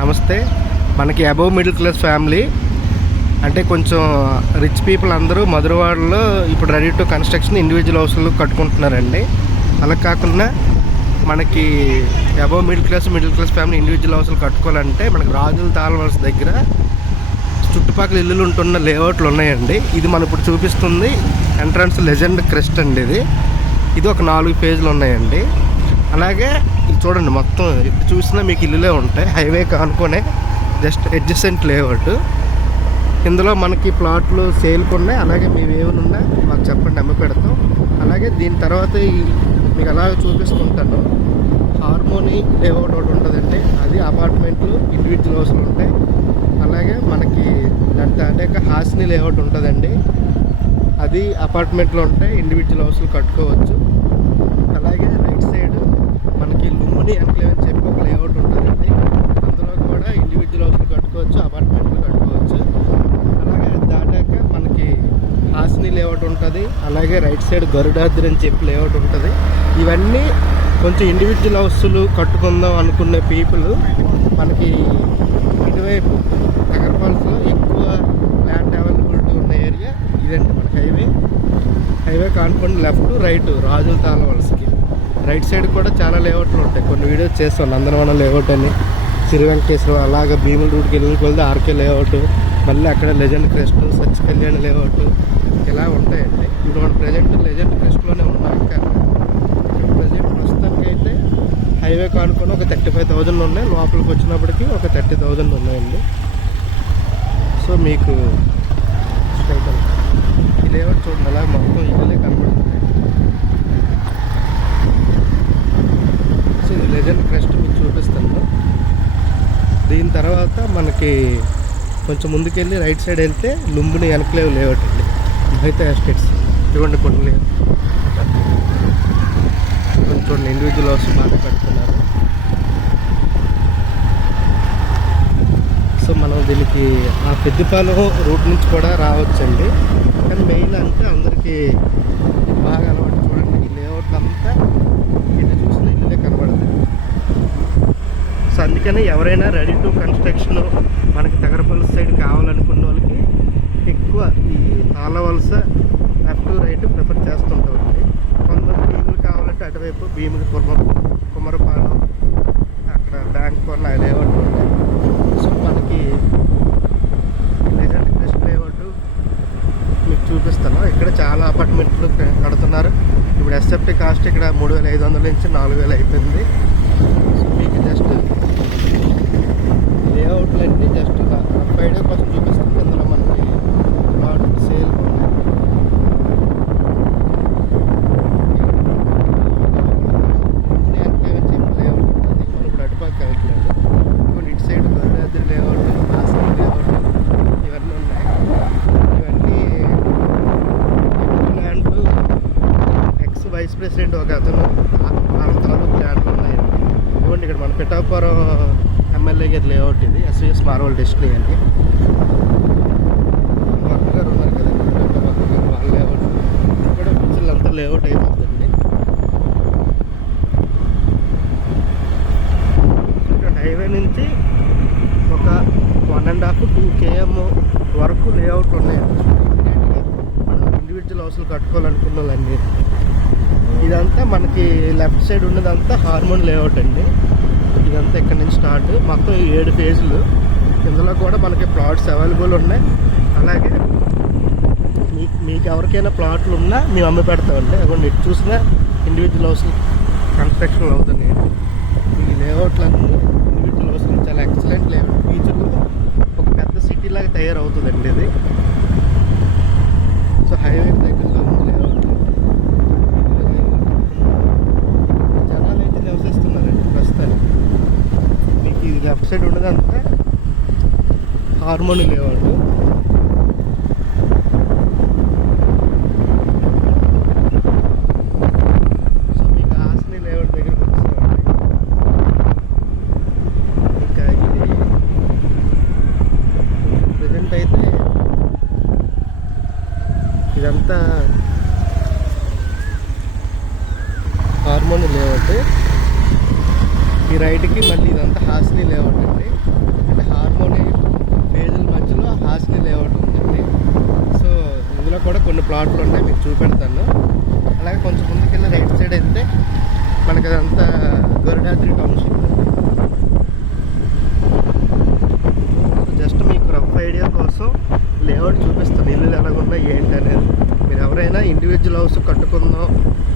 నమస్తే. మనకి above middle class family అంటే కొంచెం రిచ్ పీపుల్ అందరూ మధురవాడలో ఇప్పుడు రెడీ టు కన్స్ట్రక్షన్ ఇండివిజువల్ హౌస్లు కట్టుకుంటున్నారండి. అలా కాకుండా మనకి above middle class family individual హౌస్లు కట్టుకోవాలంటే మనకి రాజుల తాళవలస దగ్గర చుట్టుపక్కల ఇల్లులు ఉంటున్న లేఅవుట్లు ఉన్నాయండి. ఇది మనం ఇప్పుడు చూపిస్తుంది ఎంట్రన్స్ లెజెండ్ క్రెస్ట్ అండి. ఇది ఒక 4 పేజీలు ఉన్నాయండి. అలాగే చూడండి, మొత్తం ఎటు చూసినా మీకు ఇల్లులే ఉంటాయి. హైవే కానుకొనే జస్ట్ అడ్జసెంట్ లేఅవుట్. ఇందులో మనకి ప్లాట్లు సేల్కి ఉన్నాయి. అలాగే మేము ఏమైనా మాకు చెప్పండి, అమ్మి పెడతాం. అలాగే దీని తర్వాత మీకు అలాగే చూపిస్తుంటాను. హార్మోనీ లేఅవుట్ ఒకటి ఉంటుందండి. అది అపార్ట్మెంట్లు ఇండివిజువల్ హౌస్లు ఉంటాయి. అలాగే మనకి అనేక హాసిని లేఅవుట్ ఉంటుందండి. అది అపార్ట్మెంట్లు ఉంటాయి, ఇండివిజువల్ హౌస్లు కట్టుకోవచ్చు. అలాగే రైట్ సైడ్ మనకి లుంబిని ఎన్క్లేవ్ అని చెప్పి ఒక లేఅవుట్ ఉంటుందండి. అందులో కూడా ఇండివిజువల్ హౌస్లు కట్టుకోవచ్చు, అపార్ట్మెంట్లు కట్టుకోవచ్చు. అలాగే దాటాక మనకి హాసిని లేఅవుట్ ఉంటుంది. అలాగే రైట్ సైడ్ గరుడాద్రి అని చెప్పి లేఅవుట్ ఉంటుంది. ఇవన్నీ కొంచెం ఇండివిజువల్ హౌస్లు కట్టుకుందాం అనుకునే పీపుల్ మనకి ఇటువైపు నగరపాలసలో ఎక్కువ ల్యాండ్ అవైలబిలిటీ ఉన్న ఏరియా ఇదండి. మన హైవే కానుకొని లెఫ్ట్ రైట్ రాజుల తాళవలసకి రైట్ సైడ్ కూడా చాలా లేఅవుట్లు ఉంటాయి. కొన్ని వీడియోస్ చేస్తాం. నందనవనం లేఅవుట్ అని, శ్రీ వెంకటేశ్వరం, అలాగే భీముల రూట్కి వెళ్ళి ఆర్కే లేఅవుట్, మళ్ళీ అక్కడ లెజెండ్ క్రెస్ట్, సత్య కళ్యాణ్ లేఅవుట్ ఇలా ఉంటాయండి. ఇప్పుడు మనం ప్రజెంట్ లెజెండ్ క్రెస్ట్లోనే ఉన్నాం. ఇంకా ప్రజెంట్ ప్రస్తుతానికి అయితే హైవే కానుకొని ఒక 35,000 ఉన్నాయి. లోపలికి వచ్చినప్పటికీ ఒక 30,000 ఉన్నాయండి. సో మీకు ఈ లేఅవుట్ చూడండి, అలా మొత్తం ఇళ్ళే కనబడుతుంది. సో ఇది లెజెండ్ క్రెస్ట్ మీకు చూపిస్తాను. దీని తర్వాత మనకి కొంచెం ముందుకెళ్ళి రైట్ సైడ్ వెళ్తే లుంబిని ఎన్క్లేవ్ లేఅవుట్ అండి. మహితా ఎస్టేట్స్ ఇవ్వండి. కొన్ని చూడండి, ఇండివిజువల్ హౌస్ బాగా పెడుతున్నారు. సో మనం దీనికి ఆ పెద్దపాలెం రూట్ నుంచి కూడా రావచ్చండి. కానీ మెయిన్ అంటే అందరికీ బాగా అలవాటు. చూడండి, ఈ లేఅవుట్ అంతా ఇటు చూసిన ఇల్లులే కనబడుతుంది. సో అందుకని ఎవరైనా రెడీ టు కన్స్ట్రక్షన్ మనకి తెగరపల్లి సైడ్ కావాలనుకున్న వాళ్ళకి ఎక్కువ ఈ తాళవలస లెఫ్ట్ రైట్ ప్రిఫర్ చేస్తుంటామండి. కొంతమంది భీములు కావాలంటే అటువైపు భీములు కుమ్మరపాలెం అక్కడ బ్యాంక్ కొన్న లేఅవుట్ ఉంటాయి. సో మనకి లెజెండ్ క్రెస్ట్ లేఅవుట్ మీకు చూపిస్తాను. ఇక్కడ చాలా అపార్ట్మెంట్లు కడుతున్నారు. ఇప్పుడు ఎస్ఎఫ్టీ కాస్ట్ ఇక్కడ 3,500 నుంచి 4,000 అయిపోయింది. సో మీకు జస్ట్ లేఅవుట్లు అన్నీ జస్ట్ రఫ్ ఐడియా కోసం చూపిస్తుంది. ఇందులో మనకి ప్లాట్ సేల్ లేఅవుట్ ఉంటుంది. మనం ఇప్పుడు అటుపక్క వెళ్తున్నాము. ఇప్పుడు ఇటు side Garudadri layout, Hasini layout ఇవన్నీ ఉన్నాయి. ఇవన్నీ ల్యాండ్లు ఎక్స్ వైస్ ప్రెసిడెంట్ ఒక అతను వాళ్ళ తాలూకు ల్యాండ్లు ఉన్నాయండి. ఇవ్వండి, ఇక్కడ మన పిఠాపురం ఎమ్మెల్యే గారి లేఅవుట్ ఇది. ఎస్విఎస్ మార్వల్ డెస్టినీ అండి. వర్క్ గారు ఉన్నారు కదా, వర్క్ గారు వాళ్ళ లేఅవుట్ ఇక్కడ పిచ్చులంతా లేఅవుట్ అయిపోతుంది. ఇక్కడ హైవే నుంచి ఒక 1.5-2 km వరకు లేఅవుట్లు ఉన్నాయండి. మనం ఇండివిజువల్ హౌస్లు కట్టుకోవాలనుకున్న వాళ్ళండి. ఇదంతా మనకి లెఫ్ట్ సైడ్ ఉన్నదంతా హార్మోన్ లేఅవుట్ అండి. ఇదంతా ఇక్కడ నుంచి స్టార్ట్, మొత్తం 7 పేజీలు. ఇందులో కూడా మనకి ప్లాట్స్ అవైలబుల్ ఉన్నాయి. అలాగే మీకు ఎవరికైనా ప్లాట్లు ఉన్నా మేము అమ్మి పెడతామండి. అక్కడ ఇటు చూసినా ఇండివిజువల్ హౌస్ కన్స్ట్రక్షన్లు అవుతున్నాయి. ఈ లేఅవుట్లన్నీ ఇండివిజువల్ హౌస్లు చాలా ఎక్సలెంట్ లేఅవుట్. ఫ్యూచర్లో ఒక పెద్ద సిటీ లాగా తయారవుతుందండి ఇది. సో హైవే దగ్గరలో ఉంది లేఅవుట్. జనాలు అయితే నివసిస్తున్నారండి ప్రస్తుతానికి. మీకు ఇది లెఫ్ట్ సైడ్ ఉండదంతా హార్మోని లేఅవుట్. సో మీకు హాసిని లేఅవుట్ దగ్గరికి వస్తున్నామండి. ఇంకా ఇది ప్రజెంట్ అయితే ఇదంతా హార్మోని లేఅవుట్. ఈ రైట్కి మళ్ళీ ఇదంతా హాసిని లేఅవుట్ అండి. ప్లాట్లు ఉన్నాయి, మీకు చూపెడతాను. అలాగే కొంచెం ముందుకెళ్ళి రైట్ సైడ్ అయితే మనకి అదంతా గరుడాద్రి టౌన్షిప్. జస్ట్ మీకు రఫ్ ఐడియా కోసం లేఅవుట్ చూపిస్తాను, ఇల్లు ఎలాగున్నాయి ఏంటి అనేది. మీరు ఎవరైనా ఇండివిజువల్ హౌస్ కట్టుకుందాం,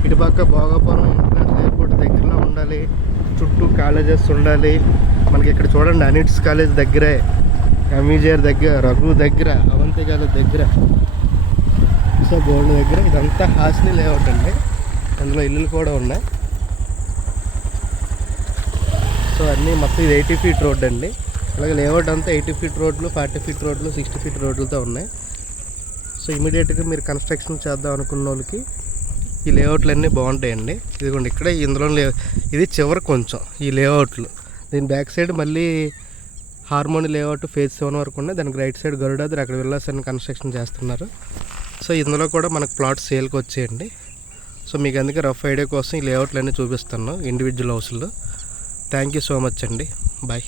ఇటుపక్క భోగాపురం ఇంటర్నేషనల్ ఎయిర్పోర్ట్ దగ్గరలో ఉండాలి, చుట్టూ కాలేజెస్ ఉండాలి. మనకి ఇక్కడ చూడండి అనిట్స్ కాలేజ్ దగ్గరే, ఎంఈజేఆర్ దగ్గర, రఘు దగ్గర, అవంతి కాలేజ్ దగ్గర, సో బోర్డు దగ్గర ఇదంతా హాస్ని లేఅవుట్ అండి. అందులో ఇల్లులు కూడా ఉన్నాయి. సో అన్నీ మొత్తం ఇది 80 ఫీట్ రోడ్ అండి. అలాగే లేఅవుట్ అంతా 80 ఫీట్ రోడ్లు, 40 ఫీట్ రోడ్లు, 60 ఫీట్ రోడ్లతో ఉన్నాయి. సో ఇమీడియట్గా మీరు కన్స్ట్రక్షన్ చేద్దాం అనుకున్న వాళ్ళకి ఈ లేఅవుట్లు అన్నీ బాగుంటాయండి. ఇదిగోండి ఇక్కడ ఇందులో ఇది చివరి కొంచెం ఈ లేఅవుట్లు. దీని బ్యాక్ సైడ్ మళ్ళీ హార్మోని లేఅవుట్ ఫేజ్ 7 వరకు ఉన్నాయి. దానికి రైట్ సైడ్ గరుడాద్రి, అక్కడ విల్లాస్ అన్ని కన్స్ట్రక్షన్ చేస్తున్నారు. సో ఇందులో కూడా మనకు ప్లాట్ సేల్కి వచ్చేయండి. సో మీకు అందుకే రఫ్ ఐడియా కోసం ఈ లేఅవుట్లు అన్నీ చూపిస్తాను ఇండివిజువల్ హౌస్లో. థ్యాంక్ యూ సో మచ్ అండి. బాయ్.